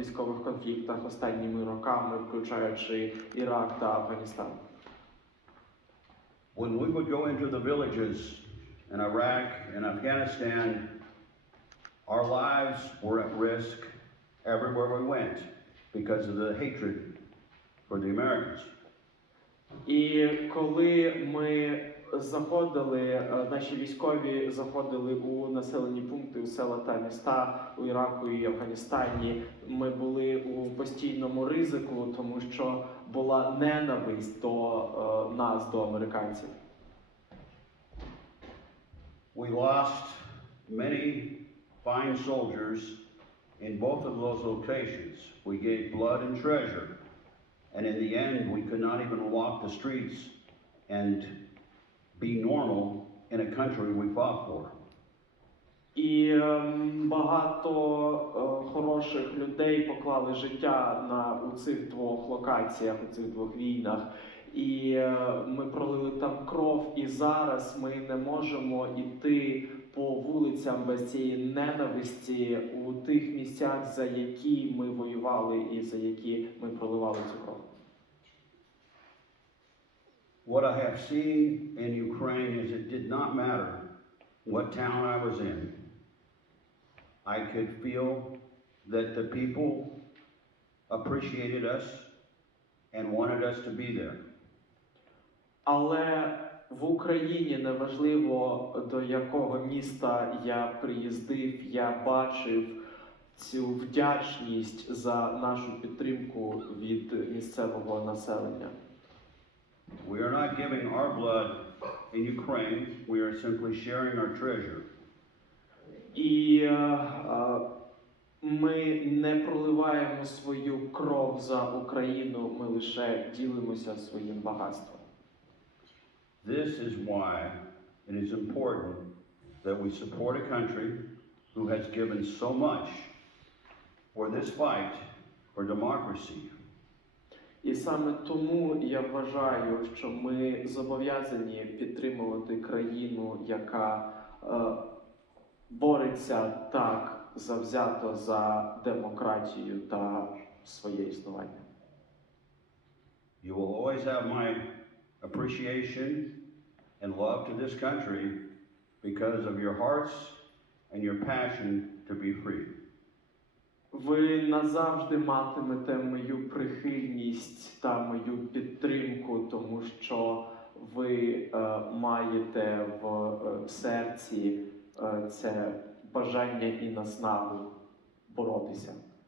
військових конфліктах останніми роками, включаючи Ірак та Афганістан. When we would go into the villages in Iraq and Afghanistan, our lives were at risk everywhere we went because of the hatred for the Americans. І коли ми заходили, е, наші військові заходили у населені пункти, у села та міста у Іраку і Афганістані, ми були у постійному ризику, тому що була ненависть до е, нас, до американців. We lost many fine soldiers in both of those locations. We gave blood and treasure, and in the end, we could not even walk the streets and be normal in a country we fought for. І ем, багато е, хороших людей поклали життя на у цих двох локаціях, у цих двох війнах. І е, ми пролили там кров, і зараз ми не можемо йти по вулицям без цієї ненависті у тих місцях, за які ми воювали і за які ми проливали цю кров. What I have seen in Ukraine is it did not matter what town I was in. I could feel that the people appreciated us and wanted us to be there. Але в Україні неважливо до якого міста я приїздив, я бачив цю вдячність за нашу підтримку від місцевого населення. We are not giving our blood in Ukraine, we are simply sharing our treasure. І е, е, ми не проливаємо свою кров за Україну, ми лише ділимося своїм багатством. This is why it is important that we support a country who has given so much for this fight for democracy. І саме тому я вважаю, що ми зобов'язані підтримувати країну, яка е, бореться так завзято за демократію та своє існування. You will always have my appreciation and love to this country because of your hearts and your passion to be free. Ви назавжди матимете мою прихильність та мою підтримку, тому що ви е, маєте в е, серці е, це бажання і наснагу боротися.